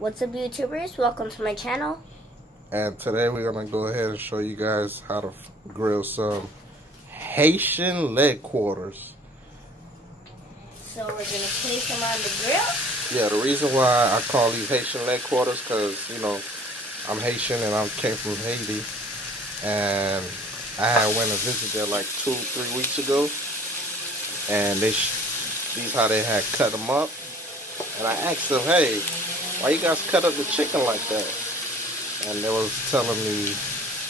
What's up, YouTubers? Welcome to my channel. And today we're gonna go ahead and show you guys how to grill some Haitian leg quarters. So we're gonna place them on the grill. Yeah, the reason why I call these Haitian leg quarters, because you know I'm Haitian and I came from Haiti, and I had went and visited there like 2-3 weeks ago, and these how they had cut them up, and I asked them, hey, why you guys cut up the chicken like that? And they was telling me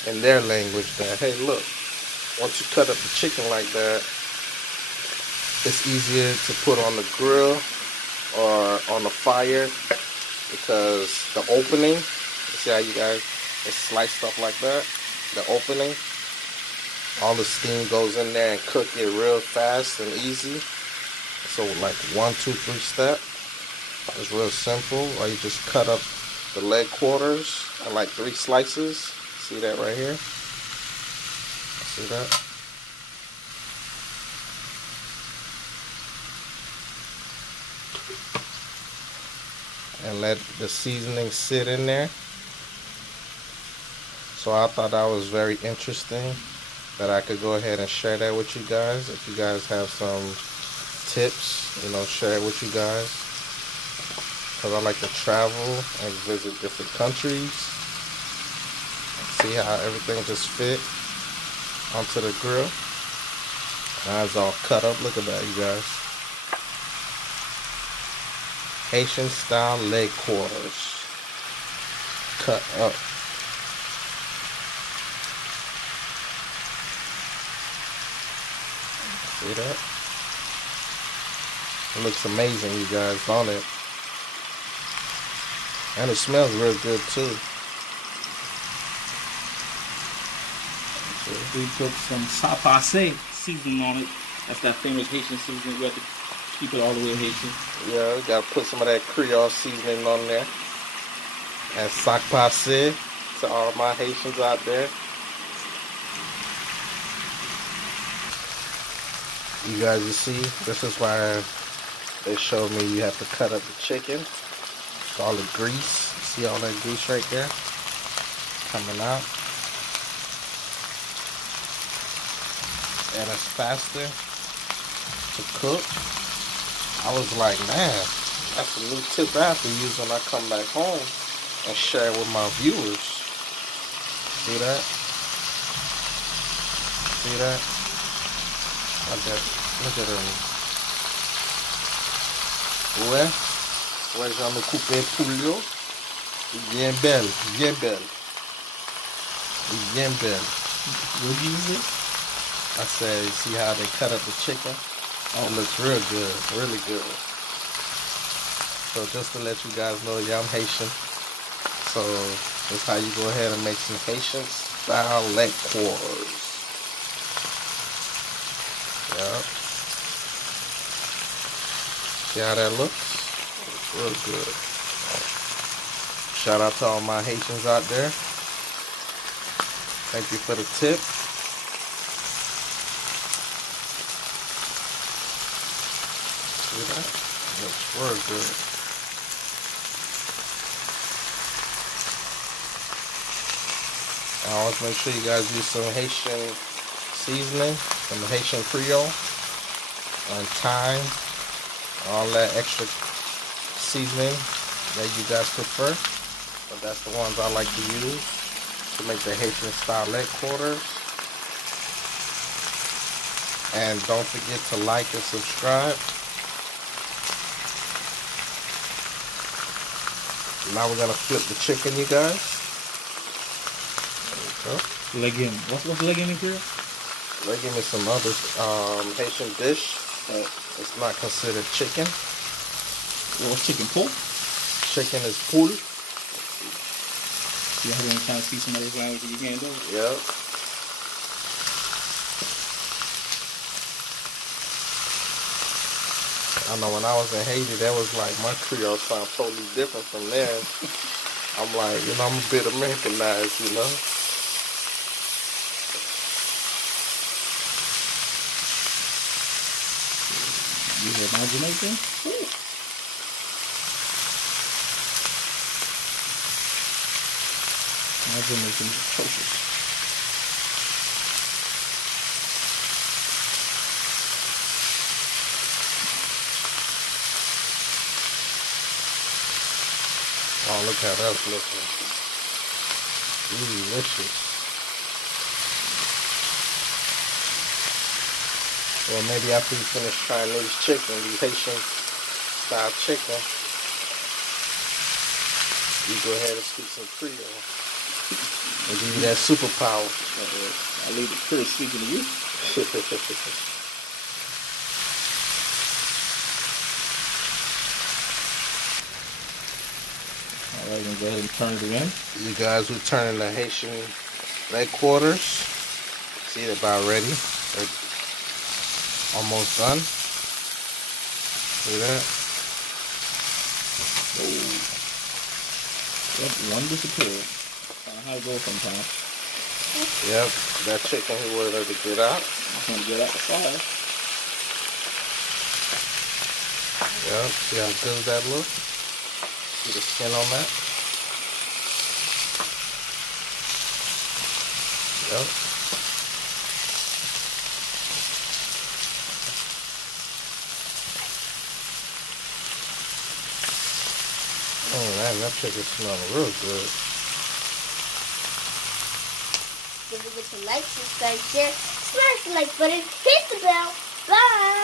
in their language that, hey, look, once you cut up the chicken like that, it's easier to put on the grill or on the fire, because the opening, see how you guys slice stuff like that, the opening, all the steam goes in there and cook it real fast and easy. So like 1, 2, 3 step. It's real simple. Or you just cut up the leg quarters in like 3 slices. See that right here? See that? And let the seasoning sit in there. So I thought that was very interesting, that I could go ahead and share that with you guys. If you guys have some tips, you know, share it with you guys. Because I like to travel and visit different countries. See how everything just fit onto the grill. Now it's all cut up. Look at that, you guys. Haitian style leg quarters. Cut up. See that? It looks amazing, you guys, don't it? And it smells real good too. We put some sapase seasoning on it. That's that famous Haitian seasoning. We have to keep it all the way Haitian. Yeah, we gotta put some of that Creole seasoning on there. And sac passe to all my Haitians out there. You guys, you see, this is why they showed me you have to cut up the chicken. All the grease, see all that grease right there coming out, and it's faster to cook. I was like, man, that's a new tip I have to use when I come back home and share with my viewers. See that? See that? Look at her. Ouais. Ouais, j'en ai coupé poulet. Bien belle, bien belle. Bien belle. What do you use it? I said, see how they cut up the chicken? Oh, it looks real good, really good. So just to let you guys know, yeah, I'm Haitian. So that's how you go ahead and make some Haitian style leg quarters. Yeah. See how that looks? Real good. Shout out to all my Haitians out there. Thank you for the tip. See that? Looks real good. I always make sure you guys use some Haitian seasoning, some Haitian Creole, and thyme, all that extra seasoning that you guys prefer, but that's the ones I like to use to make the Haitian style leg quarters. And don't forget to like and subscribe. Now we're gonna flip the chicken, you guys. There we go. Legume. What's legume here? Legume is some other Haitian dish, but it's not considered chicken. What's chicken? Pool? Chicken is poule. You have to kind of see some of those language you can't do. Yep. I know when I was in Haiti, that was like my Creole sound totally different from theirs. I'm like, you know, I'm a bit Americanized, you know. You have imagination? Imagine making atrocious. Oh, look how that's looking. Delicious. Well, maybe after you finish trying these chicken, these Haitian style chicken, you go ahead and speak some Creole. And give you that superpower. I leave the Creole speaking to you. Alright, we're going to go ahead and turn it again. You guys, we're turning the Haitian leg quarters. See, they're about ready. They're almost done. See that? Oh. Yep, one disappeared. Kind of how it goes sometimes. Yep, that chicken he wanted her to get out. I'm going to get out the fire. Yep, see how good that looks? See the skin on that? Yep. Oh man, that chicken smells real good. Don't forget to like, subscribe, share, smash the like button, hit the bell. Bye!